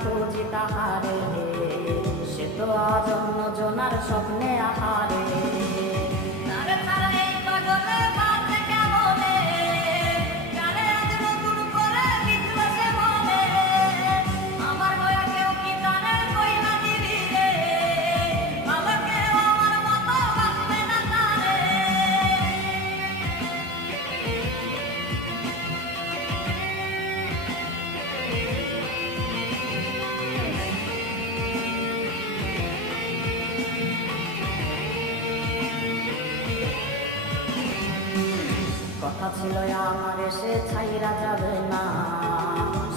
খুঁজি তাহারে, সে তো আজ অন্য জনার স্বপ্নে আহারে। তারে ছাড়া এই পাগলে বাঁচে কেমনে, জানে আজ নতুন করে বিদ্রোহে বলে। আমার হয়ে কেউ কি জানে কইলা দিবি রে, ভালো কেউ আমার মতো বাঁচবে না তারে। কথা ছিল আমার সে ছাইরা যাবে না,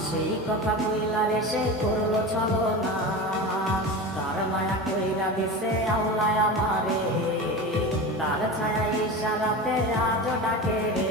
সেই কথা কইলা রে সে করলো ছলনা। তার মায়া কইরা দিছে আওলায় আমারে, তার ছায়া ইশারাতে আজও ডাকে রে।